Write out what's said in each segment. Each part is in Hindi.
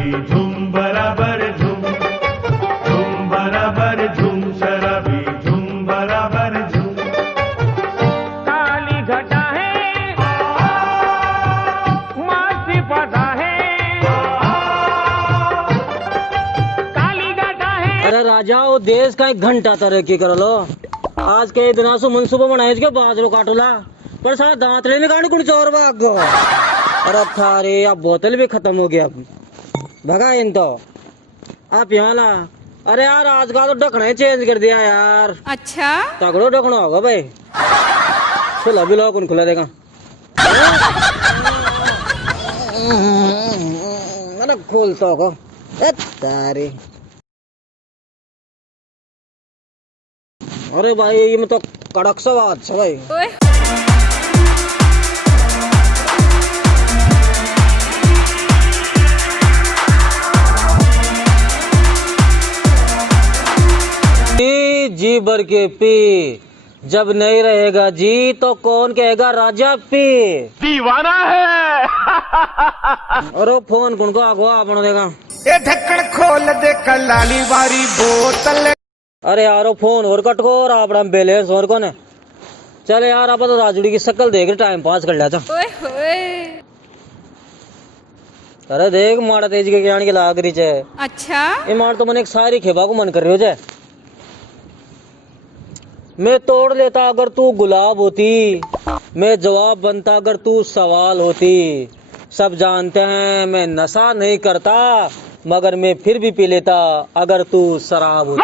झूम बराबर झूम, झूम बराबर झूम, शराबी झूम बराबर झूम। काली घटा है मासी पता है, काली घटा है। अरे राजा वो देश का 1 घंटा तरक्की कर लो। आज के दिन सु मनसूबा बनाए के बाजरो काटोला पर सारा दांतले में गाड़ी कुछ और भाग गो। अरे थारे अब बोतल भी खत्म हो गया, अब भगा इन तो आप यहाँ ला। अरे यार आज का तो ढकना ही चेंज कर दिया यार। अच्छा तगड़ो ढकना होगा भाई। खुला भी लो कौन खुला देगा। अरे खोल तो होगा तारे। अरे भाई ये में तो कड़क सवाद है भाई। ओए जी भर के पी, जब नहीं रहेगा जी तो कौन कहेगा राजा पी। दीवाना है। और वो फोन कौन को आगो आपनो देगा। ये ढक्कन खोल दे कलाली वारी बोतल। अरे यार वो फोन और कटको और अपना बैलेंस और कौन है। चल यार आप तो राजुड़ी की शक्ल देख टाइम पास कर लिया। ओए होए। अरे देख माड़ा तेज के ज्ञान की लाग रही है। अच्छा ये मार तो मैंने एक सारी खेबा को मन कर रही हो जाए। मैं तोड़ लेता अगर तू गुलाब होती, मैं जवाब बनता अगर तू सवाल होती। सब जानते हैं मैं नशा नहीं करता, मगर मैं फिर भी पी लेता अगर तू शराब होती।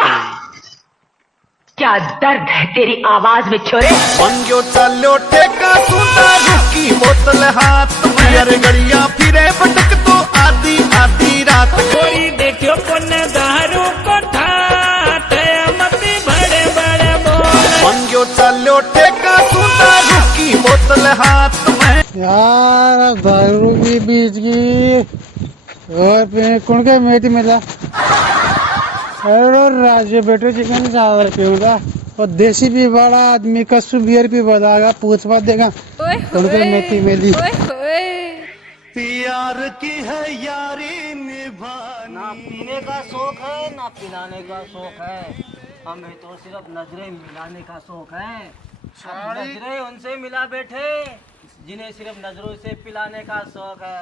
क्या दर्द है तेरी आवाज में छोरे। पंजो चलो टेका सुना रुकी बोतल हाथ में यार गड़िया फिरे भटक तो आधी आधी रात। कोई देखो कौन दारू को ठाटे मती बड़े बड़े बोल। पंजो चलो टेका सुना रुकी बोतल हाथ में। यार दारू भी बीच गई और कौन का मेटी मिला। अरे राजू बेटो चिकन चावल पीऊंगा और देसी भी बड़ा आदमी कस्सू बियर भी बतागा पूछ बात देगा कौन का मेथी मिली। ओए होए। प्यार की है यारी निभानी। ना पीने का शौक है ना पिलाने का शौक है, हमें तो सिर्फ नजरें मिलाने का शौक है। अब नजरें उनसे मिला बैठे जिन्हें सिर्फ नजरों से पिलाने का शौक है।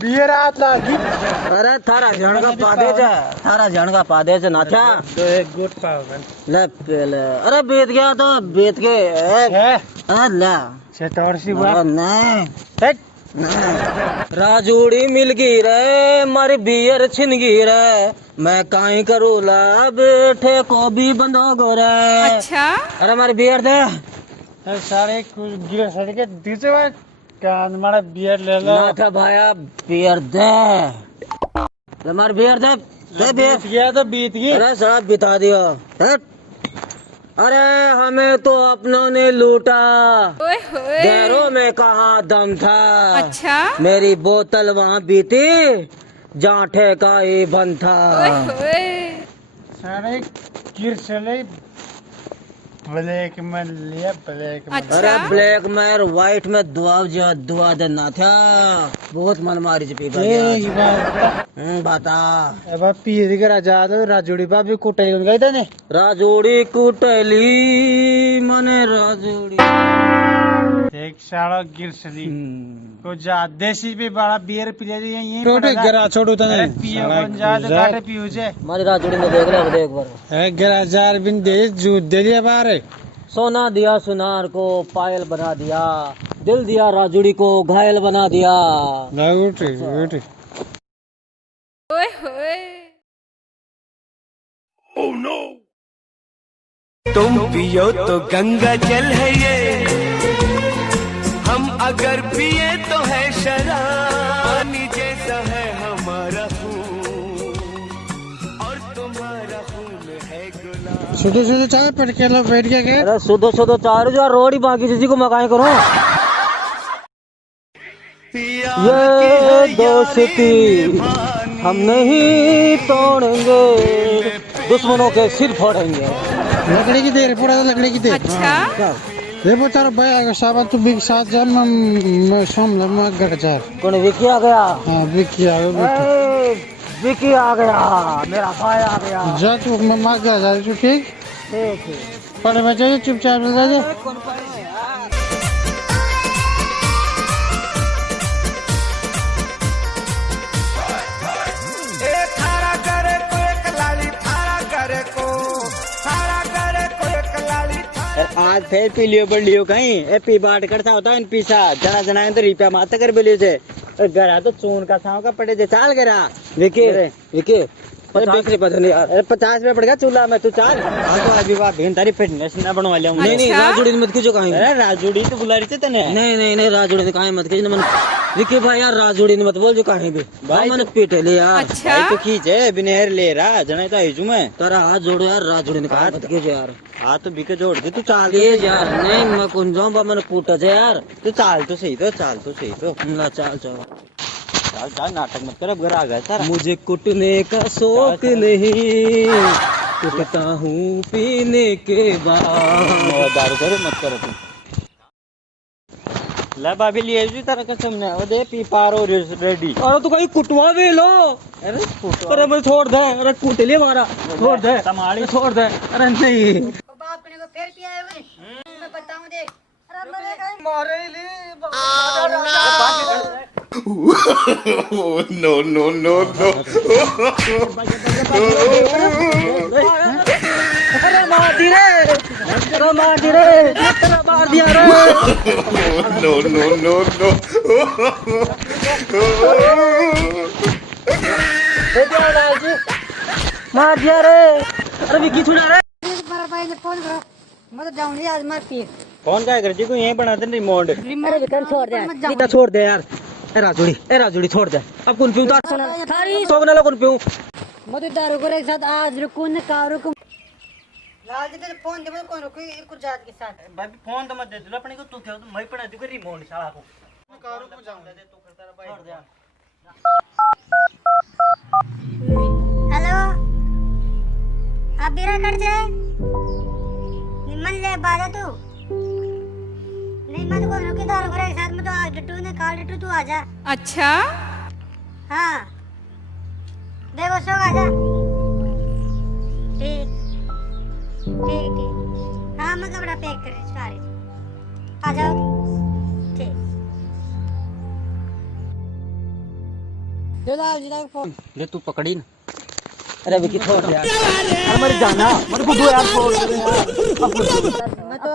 बियर हाथ लागी। अरे थारा जण का पादे जा ना था तो एक गुट पावन ले पहले। अरे बीत गया तो बीत के ला छेतौर सी हुआ नहीं राजूड़ी मिल गई रे मारी बियर छिन गई रे, मैं काई करूँ ला बैठे को भी बंद हो गो रे। अच्छा अरे मारी बियर दे। सारे कुछ गिर सड़ के दीजिए भाई क्या हमारा बियर ले लो। ना था भाया बियर दे, हमारी बियर दे दे बियर। बीत गया तो बीत गई। अरे साहब बिता दिया। अरे हमें तो अपनों ने लूटा, ओए होए। गैरों में कहाँ दम था। अच्छा मेरी बोतल वहाँ बीती जहाँ ठेका ही बंद था। ओए होए। सारे गिर चले ब्लैक में लिया ब्लैक में। अच्छा अरे ब्लैक में व्हाइट में दुआ देना था, बहुत मन मारी से पी गया। बता अब पीर के राजा तो राजूड़ी बा भी कुटाई गई था ने राजोड़ी कुटली मने राजोड़ी एक सारा गिर चली को जा देसी भी बड़ा बियर पी ले ये छोटे गरा छोड़ू तने पियो कौन जा तो काटे पियो जे हमारी राजोड़ी में देख ले देख बार है गरा जार बिन दे जूत दे दिया बारे। सोना दिया सुनार को पायल बना दिया, दिल दिया राजोड़ी को घायल बना दिया। उठे उठे ओए होए। ओह नो तुम पियो तो गंगा जल है ये, हम अगर पिए तो है शराब जैसा है हमारा खून और तुम्हारा खून है गुलाब। सुधो सुधो चाय पट के लो बैठ गया के। अरे सुधो सुधो चार जो रोड ही बाकी किसी को मकाए करो। ये दोस्ती हम नहीं तोड़ेंगे, दुश्मनों के सिर फोड़ेंगे। लकड़ी की देर पूरा लकड़ी की देर अच्छा देखो तारा भाई आगे साहब तू बिग साथ जा मैं सोमला में गरजार कौन विकी आ गया? हां विकी आ गया ए, विकी आ गया, मेरा भाई आ गया। जा तू मैं मार गया जा तू ठीक ठीक है। पढ़े बच्चे चुपचाप जा जा कौन पाया यार? आज फिर पी लियो बढ़ लियो कहीं ए पी बाट करता होता इन पीछा जना जना तो रिपया माता कर बिलियो से गरा तो चून का साव का पड़े जे चाल गरा विके विके 50 रुपए तो नहीं यार। अरे 50 रुपए पड़ गया चूल्हा में तू चाल। हाँ तो अभी बाप बहन तारी फिटनेस ना बनवा लिया। नहीं नहीं राजूड़ी मत कीजो कहीं। अरे राजूड़ी तो बुला रही थी तने। नहीं नहीं नहीं राजूड़ी ने कहीं मत कीजो मन विके भाई यार राजूड़ी ने मत बोल जो कहीं भी भाई मन पीटे ले यार। अच्छा भाई तो खींचे बिनेर ले रहा जना तो आईजू मैं तारा हाथ जोड़ो यार राजूड़ी ने कहा मत कीजो यार। हाथ तो बिके जोड़ दे तू चाल दे यार। नहीं मैं कौन जाऊं बा मैंने पूटा जा यार। तू चाल तो सही तो चाल तो सही तो ला चाल चाल चाल चाल नाटक मत कर अब घर आ गया सारा। मुझे कुटने का शौक नहीं कुटता हूँ पीने के बाद। दारू करो मत करो तुम ला भाभी लिए जी तरह कसम ने ओ दे पी पार हो रेडी। अरे तू कहीं कुटवा भी लो। अरे मैं छोड़ दे। अरे कूट ले मारा छोड़ दे संभाली छोड़ दे। अरे नहीं बाप ने को फिर पिया है मैं बताऊं देख no, no, no, no. अरे मार दी रे अरे मार दी रे तेरा मार दिया रे। no, no, no, no. मार दिया रे। अरे विकी छुड़ा रे। मेरा भाई ने फोन करो मैं तो जाऊंगी आज मार पी फोन क्या कर जी को यहीं बना दे रिमोट। अरे विक्रम छोड़ दे इतना छोड़ दे यार। ए राजूड़ी छोड़ दे अब कौन पीऊं थारी सोगना लो कौन पीऊं मैं तो दारू को एक साथ आज रुकूं न कारू को लाल जी तेरे फोन दे मैं कौन रुकू कुछ जात के साथ भाई फोन तो मत दे दे अपने को तू क्या मैं पड़ा दी को रिमोट साला को कारू को जाऊं दे तू करता रहा भाई छोड़ दे। हेलो आप बिरा कर जाए निमन ले बाजा तू नहीं मैं तो कौन रुकी दारू को एक साथ में तो आज डटू ने काल डटू तू आजा। अच्छा हाँ देखो सो आजा ठीक ठीक ठीक हाँ मैं कपड़ा पैक कर सारे आ जाओ ठीक जो फोन ले तू पकड़ी ना। अरे विकी छोड़ दे यार। अरे मर जाना मर गुड्डू यार छोड़ दे यार। मैं तो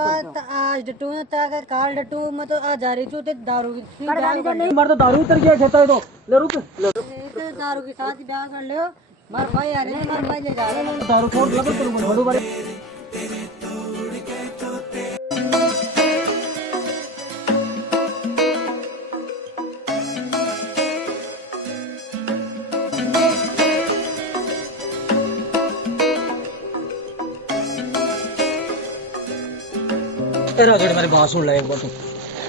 आज डटू ने ताकत काल डटू मैं तो आज जा रही थी दारू की नहीं मर तो दारू उतर गया खेता है तो ले रुक दारू के साथ ब्याह कर लियो मार भाई आ रहे मार भाई ले जा रहे हैं दारू छोड़ लगा तेरे को बड़ू बारे। तेरा जोड़ मेरी बात सुन ले एक बार तू।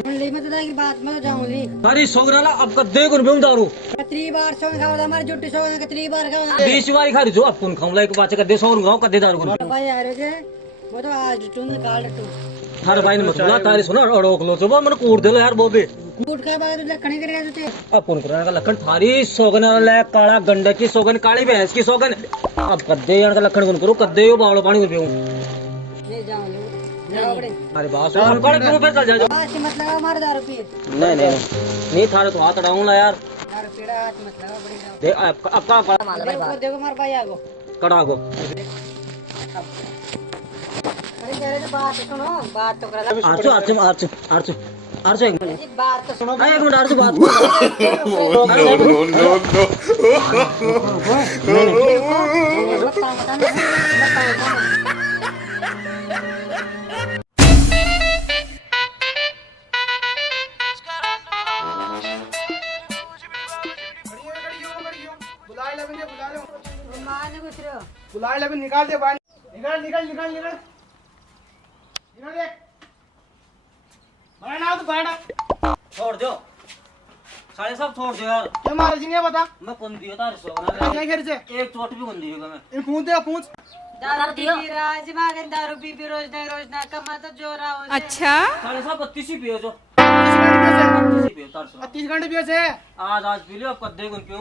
ले मैं तो की बात मैं तो जाऊंगी अरे सोगराला अब कद्दे को रुपये दारू कतरी बार सो खाओ हमारे जुट्टी सो कतरी बार खाओ 20 बार खा रही जो अब कौन खाऊं लाइक बात कद्दे सौ गांव कद्दे दारू को भाई आ रहे थे मैं तो आज डटू ने काल डटू थारे भाई ने मत बोला तारी सुना रोक लो तो मन कूट दे लो यार बोबे कूट के बाद लखने करे तुझे अब कौन कराने का लखन थारी सोगन ले काला गंडा की सोगन काली भैंस की सोगन अब कद्दे यार का लखन कौन करो कद्दे यो बावलो पानी को पीऊं ले जाऊंगी जाओ बड़े अरे बात सुन पड़ तू फिर चल जा। हाथ मत लगा मार दारू पी नहीं नहीं नहीं थारे तो हाथ अड़ाऊं ला यार। दारू पीड़ा हाथ मत लगा बड़ी जाओ दे अब का पड़ा देखो मार भाई आगो कड़ा को अरे कह रहे थे बात सुनो बात तो करा आरचू आरचू आरचू आरचू आरचू एक जी बात तो सुनो एक मिनट आरचू बात no, no, no, माने कुछ रो बुलाए लगे निकाल दे पानी निकाल निकाल निकाल निकाल निकाल दे बड़ा ना तो बड़ा छोड़ दो साले सब छोड़ दो यार। क्या मारा जी नहीं बता। मैं कौन दिया तार सोना क्या खेल से एक चोट भी कौन दिएगा मैं। ये पूछ दे पूछ। दारू पी राज मांगे दारू पी रोज ना कमा तो जो रहा हो। अच्छा साले सब 32 ही पियो जो 30 पियो तार सोना 30 घंटे पियो से। आज पी लो अब कद्दे गुन पियो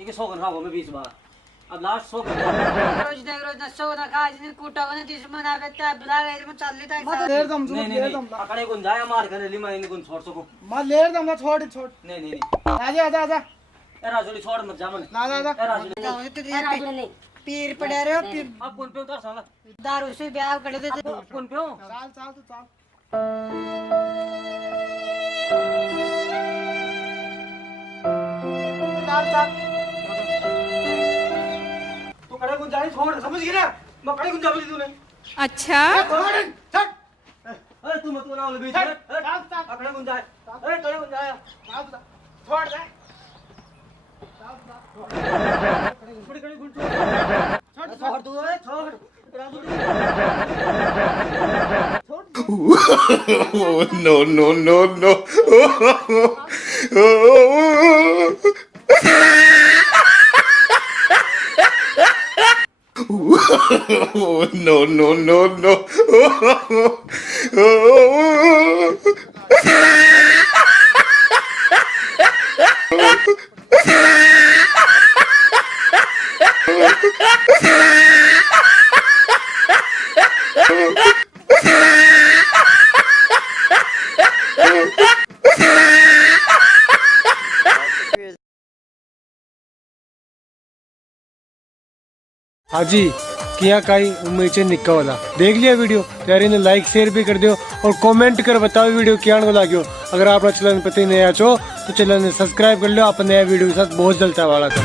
ये 100 घंटा हो मैं 20 बार अब लास्ट 100 रोज ना सो ना खा जिन कूटा को दुश्मन आवे ता बुला रे में चल लेता मत लेर दम नहीं पकड़े गुन जाए मार कर ली मैं इनको छोड़ सकूं। मत लेर दम छोड़ नहीं आजा आजा आजा। ए राजुली छोड़ मत जा मन ना ना ना ए राजुली पीर पड़े रहे हो पीर अब कौन पे उतार साला दारू से ब्याह कर दे कौन पे हो चाल चाल तू चाल। चाल चाल तू कड़े गुन जाए छोड़ समझ गया ना मैं कड़े गुन जाबली तूने। अच्छा अरे तू मत बोला बीच में कड़े गुन जाए अरे कड़े गुन जाए छोड़ दे छोड़ तू छोड़ no, no, no, no. No, no, no, no. हाजी किया काई उम्मीद निक्का वाला देख लिया वीडियो तो यार इन्हें लाइक शेयर भी कर दियो और कमेंट कर बताओ वीडियो क्या लगे। अगर आप चैनल पता ही नया छो तो चैनल ने सब्सक्राइब कर लो। आप नया वीडियो के साथ बहुत जल्द वाला था।